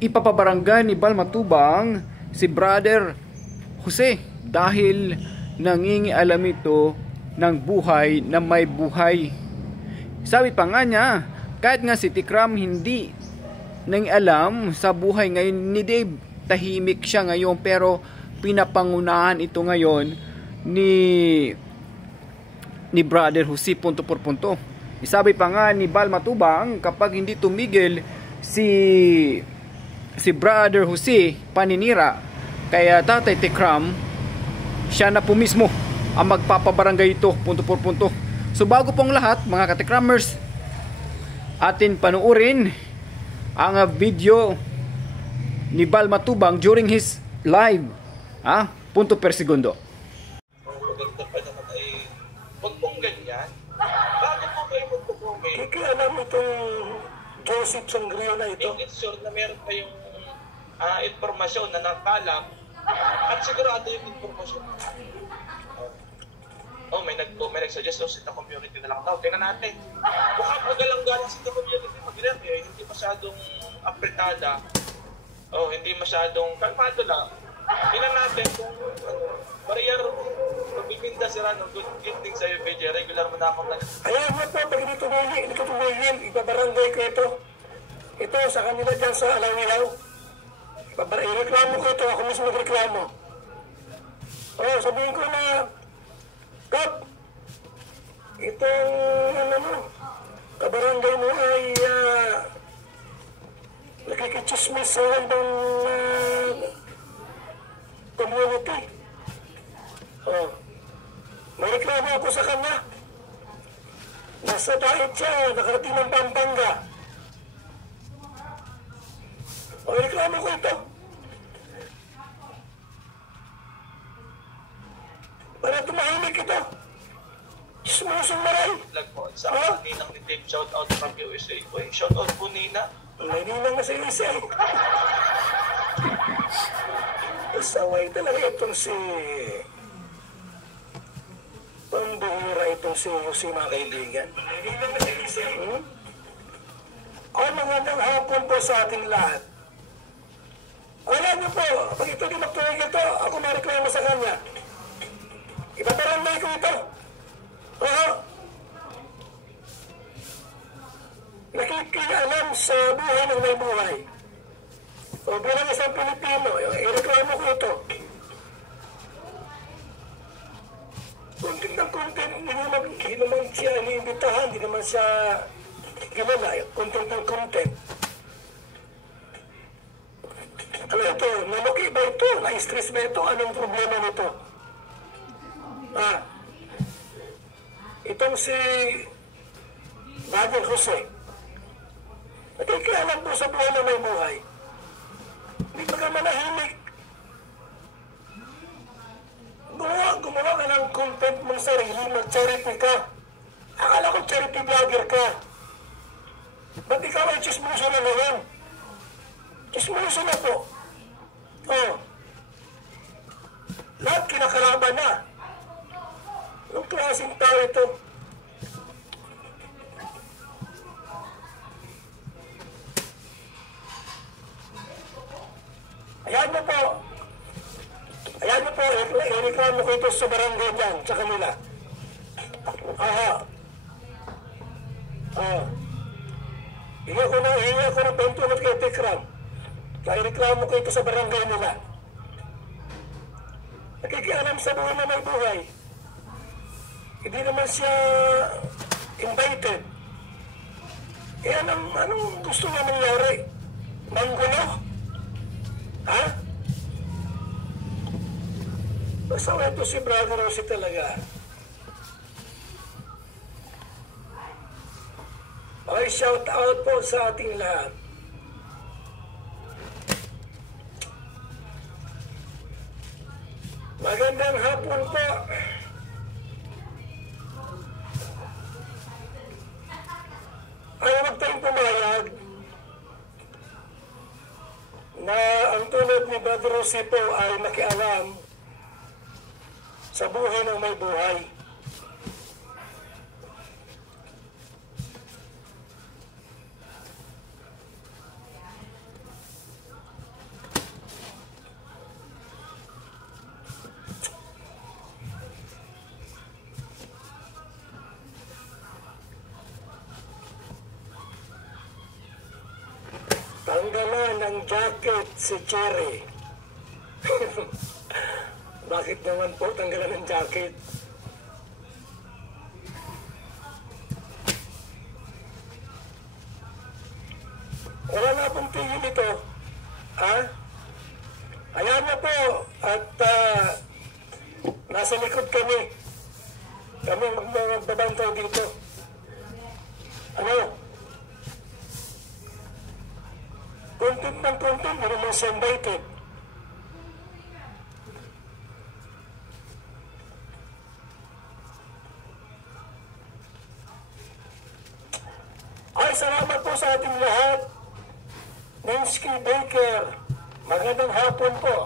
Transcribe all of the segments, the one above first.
ipapabarangay ni Balmatubang si Brother Jose dahil nangingialam ito ng buhay na may buhay. Sabi pa nga niya, kahit nga si Tikram hindi nangialam sa buhay ngayon ni Dave, tahimik siya ngayon, pero pinapangunahan ito ngayon ni Brother Jose punto por punto. Isabi pa nga ni Balmatubang, kapag hindi tumigil si Brother Jose paninira kaya Tatay Tikram, siya na po mismo ang magpapabarangay ito punto por punto. So bago pong lahat mga katikramers, atin panuorin ang video ni Balmatubang during his live, punto per segundo. Maganda pa naman ay wag pong ganyan. Bakit po kayo magpupumin? Kaya mo itong Joseph Sangrio na ito. It's sure na meron pa yung informasyon na nakalam at sigurado yung informasyon. May nag-suggest sa community na lang daw. Tingnan natin. Mukhang magalang-galang sa community mag-react hindi masyadong apretada. Hindi masyadong kalmado lang. Tingnan natin kung bariyar pagbiminda sila ng good evening sa iyo, BJ. Regular mo na akong Ayan mo po, pag hindi tumulin, ipabarangay ko ito. Ito sa kanila dyan sa Alawilaw. Ireklamo ko ito, ako mismo nagreklamo. Sabihin ko na, Kap, itong kabarangay mo ay nakikichismis sa ibang community. May reklamo ako sa kanya. Nasa diet siya, nakarating ng Pampanga. Reklamo ko ito. Para tumahimik ito. Smusong maray. Vlog po. Sa ninang ni Dave, shout out from USA. Shout out po, Nina. May ninang na sa USA. Pasaway talaga itong si... Pambihira itong si Jose, mga kaibigan. May ninang na sa USA. Magandang hapon po sa ating lahat. Alam niyo po, pag ito di magtuwig ito, ako mareklamo sa kanya. Ipabarangay ko ito. Nakikialam sa buhay ng may buhay. Bilang isang Pilipino, ireklamo ko ito. Konting ng konting, hindi naman siya iniimbitahan, hindi naman siya gimana, konting ng konting. Ano ito? Namuki ba ito? Na-stress ba ito? Anong problema nito? Itong si Brother Jose, nakikialam po sa buhay na may buhay. Hindi pa ka manahimik. Gumawa ka ng content mong sarili, mag-charity ka. Akala ko charity vlogger ka. Ba't ikaw ay chismoso na ngayon? Chismoso na po. Lahat kinakalaban na. Anong klaseng tao ito? Ayan mo po. Ireklamo ko ito sa barangay dyan, sa kanila. Hinga ko ng pentunat kay Tikram. Ireklamo ko ito sa barangay nila. Nakikialam sa buhay na may buhay. Hindi naman siya invited. Anong gusto nga nangyari? Manggulo? Basta ito si Brother Jose talaga. Shout out po sa ating lahat. Magandang hapon po. Huwag tayong pumayag na ang tulad ni Brother Jose po ay nakialam sa buhay ng may buhay. tanggalan ng jacket si Cherry. Bakit naman po tanggalan ng jacket? Wala na pong tingin ito. Ha? Ayan na po. At nasa likod kami. Kami magbabantaw dito. Ano? Content ng content, hindi naman siya invited. Ay, salamat po sa ating lahat. Nancy Baker, magandang hapon po.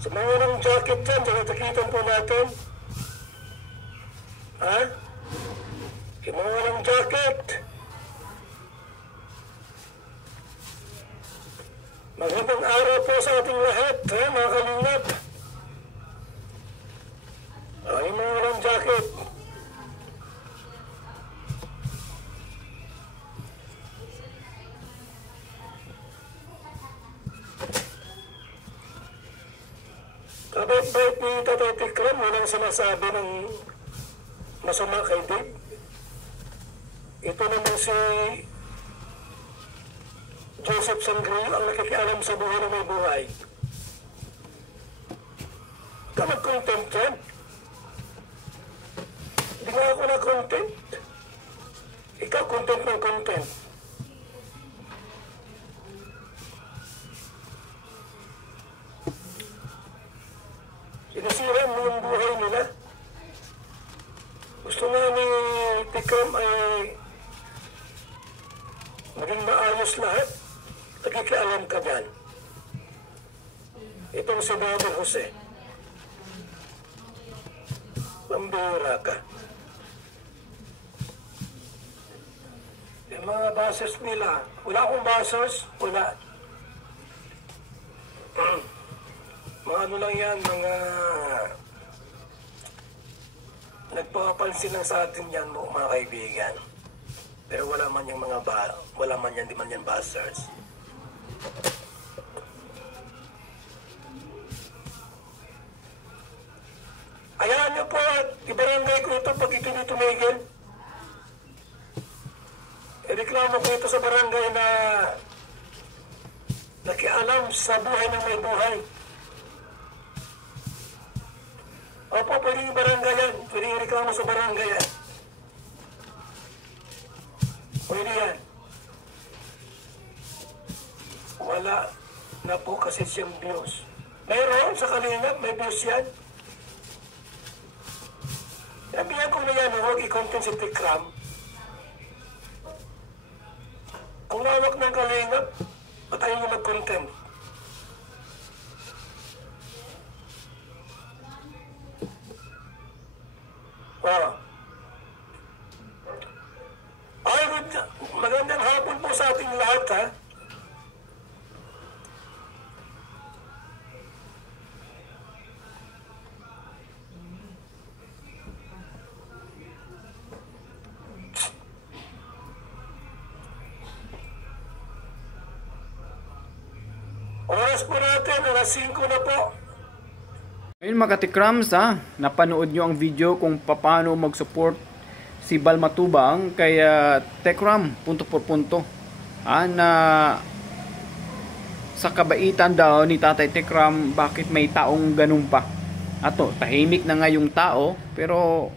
Sa mga walang jacket dyan, takitan po natin. Ha? Yung mga walang jacket. Magandang araw po sa ating lahat, ha, mga kalingap. Yung mga walang jacket. Kabait-bait ni Tatay Tikram, walang sinasabi ng masama kay Dave. Ito naman si Joseph Sangrillo ang nakikialam sa buhay na may buhay. Ka mag-content yan. Hindi nga ako na-content. Ikaw content ng content. Sinasira mo yung buhay nila. Gusto nga ni Tikram ay maging maayos lahat. Nakikialam ka dyan. Itong si Brother Jose. Pambira ka. Yung mga bashers nila, wala akong bashers, wala. Mga ano lang yan, mga nagpapansin lang sa atin yan, mga kaibigan. Pero wala man yung mga wala man yan, di man yan bashers. Ayahan niyo po at ibarangay ko ito pag ito ni tumigil. Ireklamo ko ito sa barangay na nakialam sa buhay ng may buhay. Opo, pwede yung barangay yan. Pwede yung reklamo sa barangay yan. Pwede yan. Wala na po kasi siyang views. Mayroon sa Kalingap, may views yan. Sabihan ko na yan, huwag i-content si Tikram. Ang lawak ng Kalingap, at ayaw na mag-content. Ay, magandang hapon po sa ating lahat, ha? Oras po natin, alas 5 na po. Ayun mga katikrams, napanood nyo ang video kung paano mag-support si Bal Matubang kay Tekram punto por punto. Na sa kabaitan daw ni Tatay Tekram, bakit may taong ganun pa? Ato, tahimik na nga yung tao, pero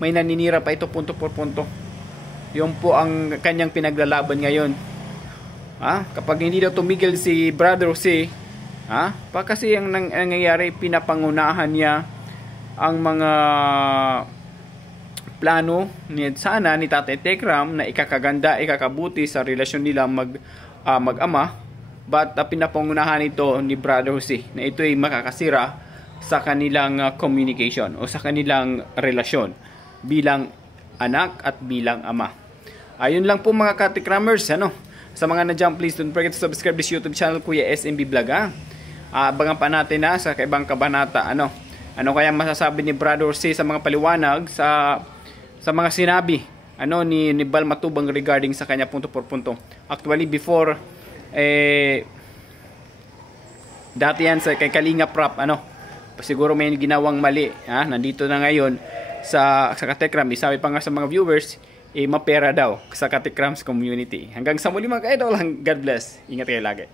may naninira pa ito punto por punto. Yun po ang kanyang pinaglalaban ngayon. Kapag hindi daw tumigil si Brother Jose, pa kasi ang nangyayari, pinapangunahan niya ang mga plano sana ni Tatay Tekram na ikakaganda, ikakabuti sa relasyon nila mag-ama, but pinapangunahan ito ni Brother Jose na ito ay makakasira sa kanilang communication o sa kanilang relasyon bilang anak at bilang ama. Ayun lang po mga katikramers, sa mga na-jump, please don't forget to subscribe this YouTube channel, Kuya SMB Vlog. Abangan pa natin sa kaibang kabanata. Ano kaya masasabi ni Brother Jose sa mga paliwanag sa mga sinabi ni Bal Matubang regarding sa kanya punto por punto. Actually before dati yan sa kay Kalinga Prop, siguro may ginawang mali, nandito na ngayon sa Katekram. Sabi pa nga sa mga viewers, mapera daw sa Katekrams community. Hanggang sa muli mga ka-idol, God bless. Ingat kayo lagi.